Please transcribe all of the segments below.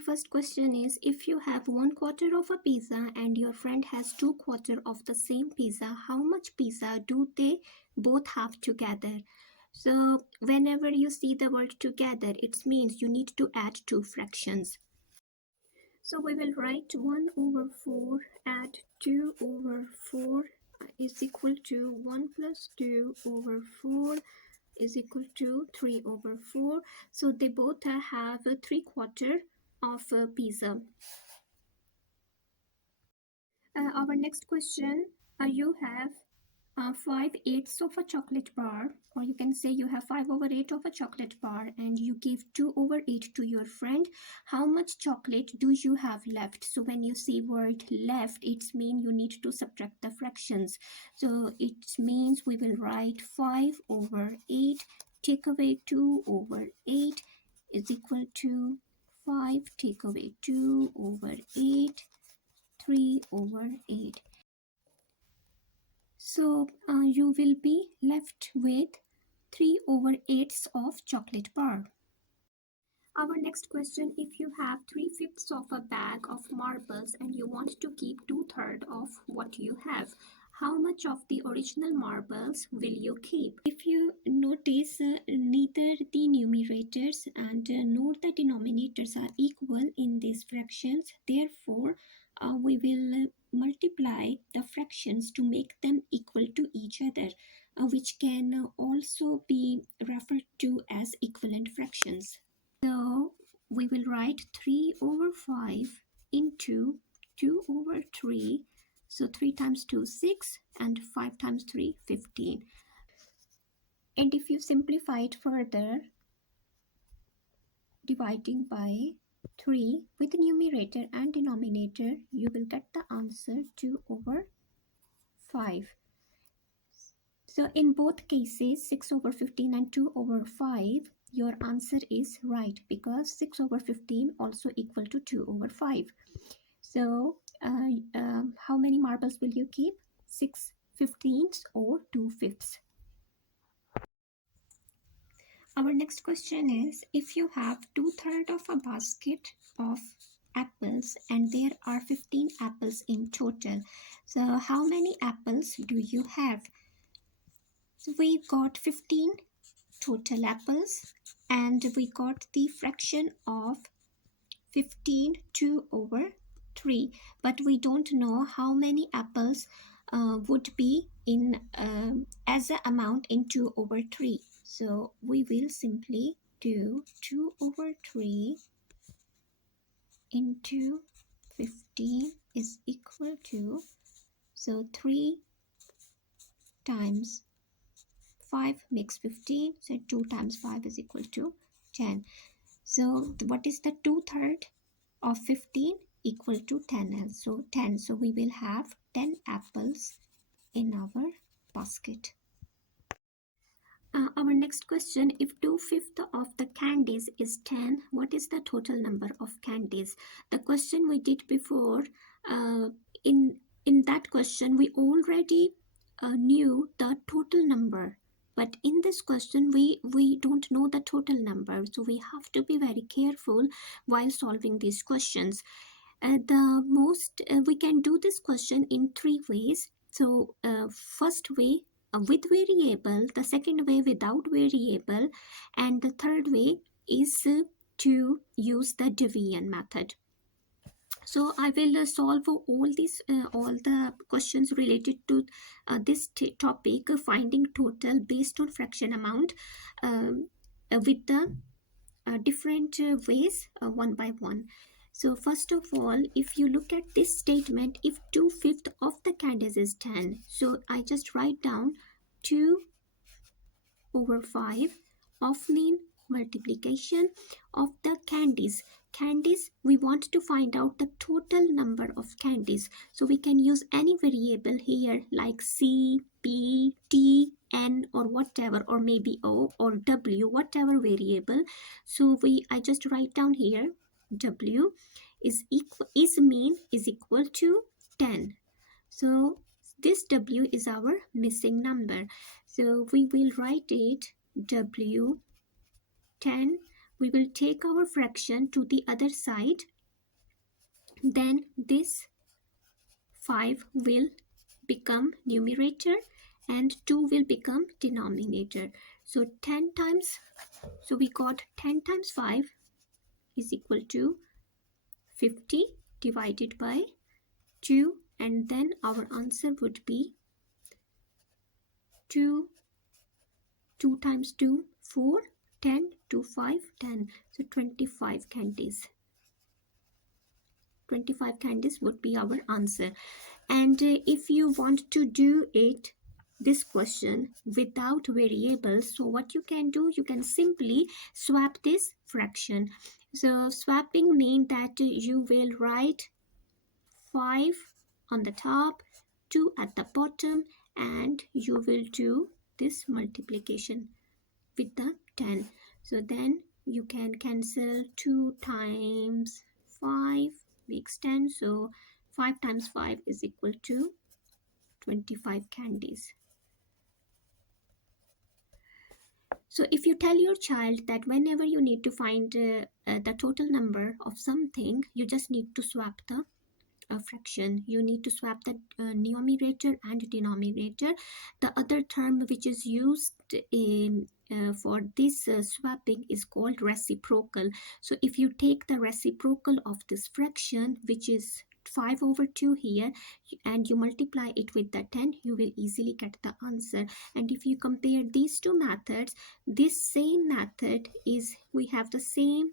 first question is, if you have 1/4 of a pizza and your friend has 2/4 of the same pizza, how much pizza do they both have together? So whenever you see the word together, it means you need to add two fractions. So we will write 1/4 add 2/4 is equal to 1 plus 2/4 is equal to 3/4. So they both have 3/4 of a pizza. Our next question, you have 5/8 of a chocolate bar, or you can say you have 5/8 of a chocolate bar and you give 2/8 to your friend. How much chocolate do you have left? So when you see word left, it means you need to subtract the fractions. So it means we will write 5/8 take away 2/8 is equal to 5 take away 2/8 3/8. So you will be left with 3/8 of chocolate bar. Our next question, if you have 3/5 of a bag of marbles and you want to keep 2/3 of what you have, how much of the original marbles will you keep? If you notice, neither the numerators and nor the denominators are equal in these fractions. Therefore, we will multiply the fractions to make them equal to each other, which can also be referred to as equivalent fractions. So we will write 3/5 into 2/3. So 3 times 2, 6, and 5 times 3, 15. And if you simplify it further, dividing by 3 with numerator and denominator, you will get the answer 2/5. So in both cases, 6/15 and 2/5, your answer is right, because 6/15 also equal to 2/5. So how many marbles will you keep? 6/15 or 2/5. Our next question is, if you have 2/3 of a basket of apples and there are 15 apples in total, so how many apples do you have? So we got 15 total apples and we got the fraction of 15 2/3, but we don't know how many apples would be in as an amount in 2/3. So we will simply do 2/3 into 15 is equal to, so 3 times 5 makes 15, so 2 times 5 is equal to 10. So what is the 2/3 of 15? Equal to 10. So 10. So we will have 10 apples in our basket. Our next question, if 2/5 of the candies is 10, what is the total number of candies? The question we did before, in that question we already knew the total number. But in this question, we don't know the total number. So we have to be very careful while solving these questions. We can do this question in 3 ways. So first way with variable, the second way without variable, and the third way is to use the division method. So I will solve all the questions related to this topic, finding total based on fraction amount, with the different ways, one by one. So first of all, if you look at this statement, if 2/5 of the candies is 10, so I just write down 2/5 of mean multiplication of the candies. Candies, we want to find out the total number of candies. So we can use any variable here like C, P, T, N, or whatever, or maybe O or W, whatever variable. So I just write down here W is mean is equal to 10. So this W is our missing number. So we will write it W 10 we will take our fraction to the other side. Then this 5 will become numerator and 2 will become denominator. So 10 times, so we got 10 times 5 is equal to 50 divided by 2, and then our answer would be 2 times 2, 4, 10, 2, 5, 10. So 25 candies. 25 candies would be our answer. And if you want to do it, this question without variables, so what you can do, you can simply swap this fraction. So swapping means that you will write 5 on the top, 2 at the bottom, and you will do this multiplication with the 10. So then you can cancel 2 times 5 makes 10. So 5 times 5 is equal to 25 candies. So if you tell your child that whenever you need to find the total number of something, you just need to swap the fraction. You need to swap the numerator and denominator. The other term which is used in for this swapping is called reciprocal. So if you take the reciprocal of this fraction, which is 5 over 2 here, and you multiply it with the 10, you will easily get the answer. And if you compare these two methods, this same method is, we have the same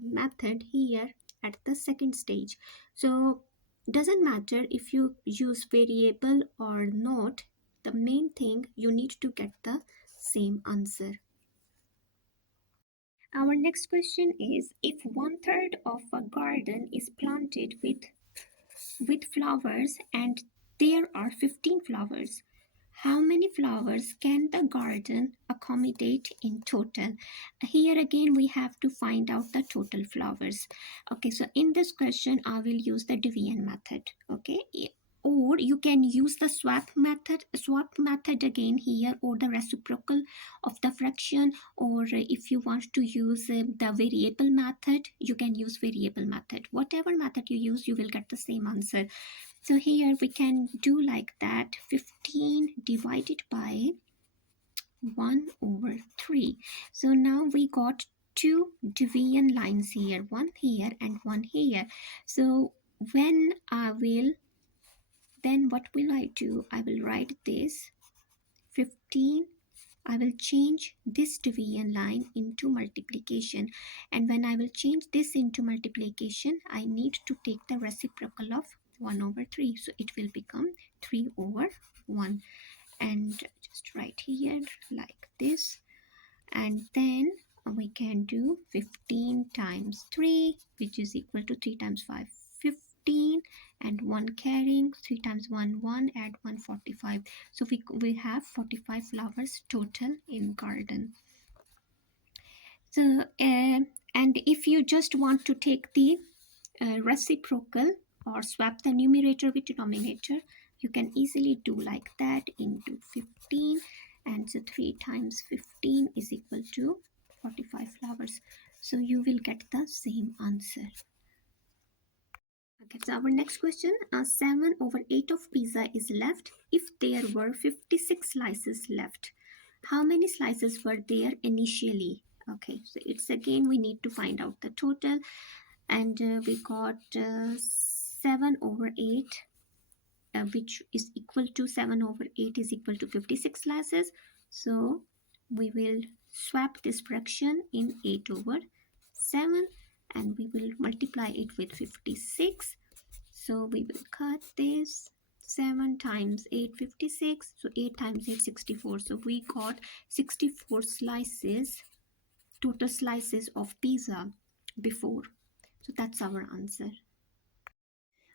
method here at the second stage. So doesn't matter if you use variable or not, the main thing you need to get the same answer. Our next question is, if 1/3 of a garden is planted with flowers and there are 15 flowers, how many flowers can the garden accommodate in total? Here again we have to find out the total flowers. Okay, so in this question I will use the division method. Okay, or you can use the swap method again here, or the reciprocal of the fraction, or if you want to use the variable method, you can use variable method. Whatever method you use, you will get the same answer. So here we can do like that, 15 divided by 1 over 3. So now we got two division lines here, one here and one here. So when I will, then what will I do? I will write this 15. I will change this division line into multiplication, and when I will change this into multiplication, I need to take the reciprocal of 1 over 3, so it will become 3 over 1, and just write here like this. And then we can do 15 times 3, which is equal to 3 times 5, 15, and 1 carrying, 3 times 1, 1, add 1, 45. So we have 45 flowers total in garden. So and if you just want to take the reciprocal or swap the numerator with denominator, you can easily do like that, into 15, and so 3 times 15 is equal to 45 flowers. So you will get the same answer. Okay, so our next question, 7 over 8 of pizza is left. If there were 56 slices left, how many slices were there initially? Okay, so it's again we need to find out the total, and we got 7 over 8, which is equal to 7 over 8 is equal to 56 slices. So we will swap this fraction in 8 over 7, and we will multiply it with 56. So we will cut this, 7 times 8, 56. So 8 times 8, 64. So we got 64 slices, total slices of pizza before. So that's our answer.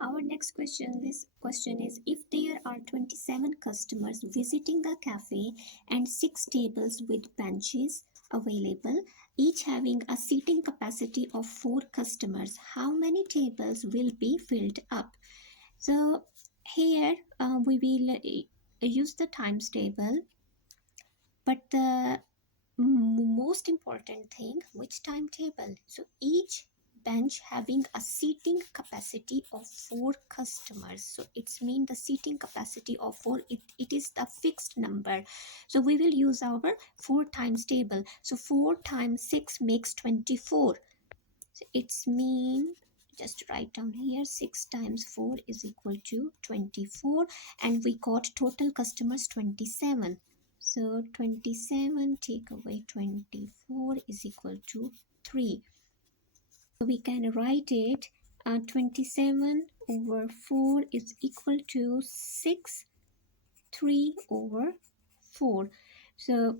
Our next question, this question is, if there are 27 customers visiting the cafe and 6 tables with benches available, each having a seating capacity of 4 customers, how many tables will be filled up? So here we will use the times table, but the most important thing, which timetable? So each bench having a seating capacity of 4 customers. So it's mean the seating capacity of 4, it is the fixed number. So we will use our 4 times table. So 4 times 6 makes 24. So it's mean, just write down here, 6 times 4 is equal to 24, and we got total customers 27. So 27 take away 24 is equal to 3. So we can write it, 27 over 4 is equal to 6, 3 over 4. So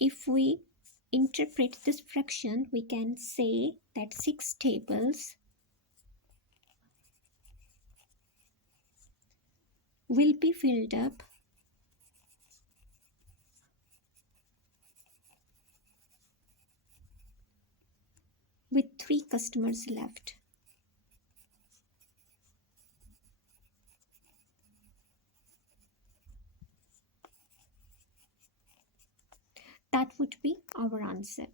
if we interpret this fraction, we can say that 6 tables will be filled up with 3 customers left. That would be our answer.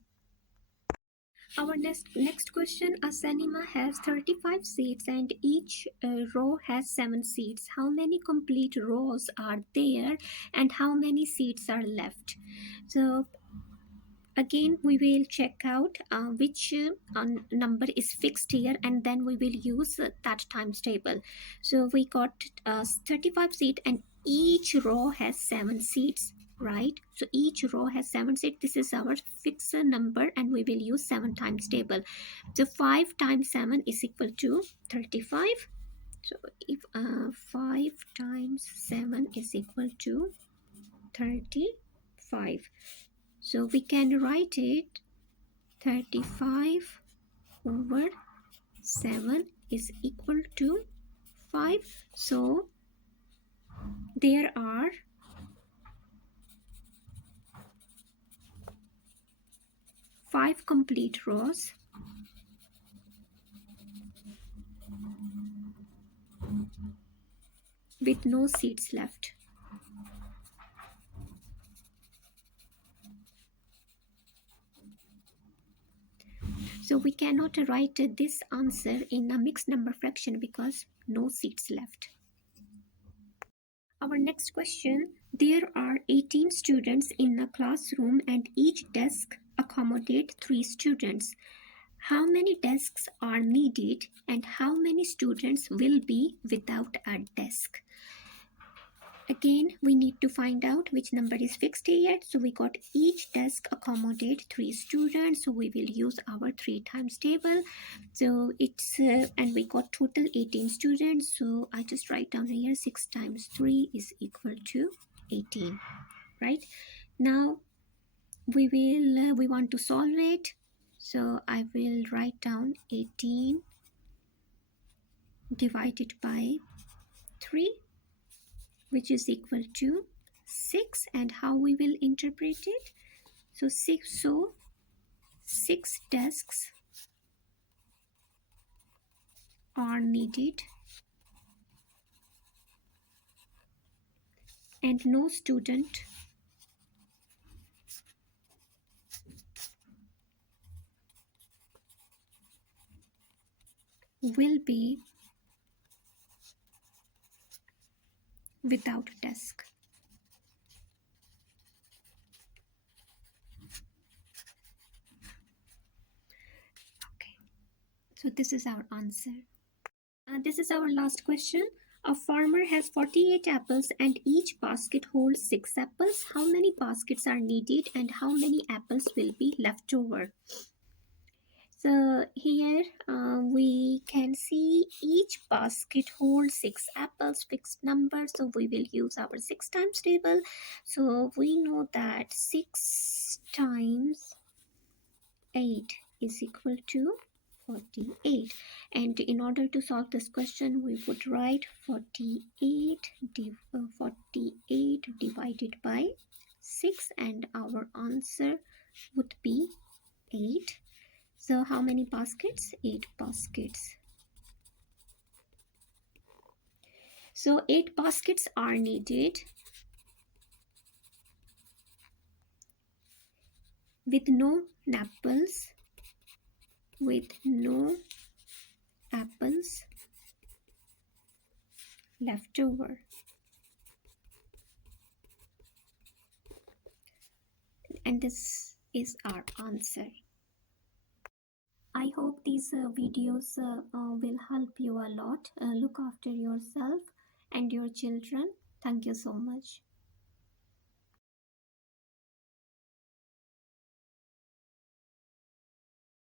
Our next question, a cinema has 35 seats and each row has 7 seats. How many complete rows are there and how many seats are left? So again we will check out which number is fixed here, and then we will use that times table. So we got 35 seat and each row has 7 seats, right? So each row has 7 seats. This is our fixed number and we will use 7 times table. So 5 times 7 is equal to 35. So if 5 times 7 is equal to 35, so we can write it 35 over 7 is equal to 5. So there are 5 complete rows with no seats left. So we cannot write this answer in a mixed number fraction because no seats left. Our next question, there are 18 students in a classroom and each desk accommodates 3 students. How many desks are needed and how many students will be without a desk? Again, we need to find out which number is fixed here. So we got each desk accommodate 3 students. So we will use our 3 times table. So it's, and we got total 18 students. So I just write down here 6 times 3 is equal to 18, right? Now we will, we want to solve it. So I will write down 18 divided by 3, which is equal to 6, and how we will interpret it. So 6 desks are needed and no student will be without desk. Okay, so this is our answer. This is our last question. A farmer has 48 apples and each basket holds 6 apples. How many baskets are needed and how many apples will be left over? So here we can see each basket holds 6 apples, fixed number. So we will use our 6 times table. So we know that 6 times 8 is equal to 48. And in order to solve this question, we would write 48 divided by 6 and our answer would be 8. So how many baskets? 8 baskets. So 8 baskets are needed. with no apples, with no apples left over. And this is our answer. I hope these videos will help you a lot. Look after yourself and your children. Thank you so much.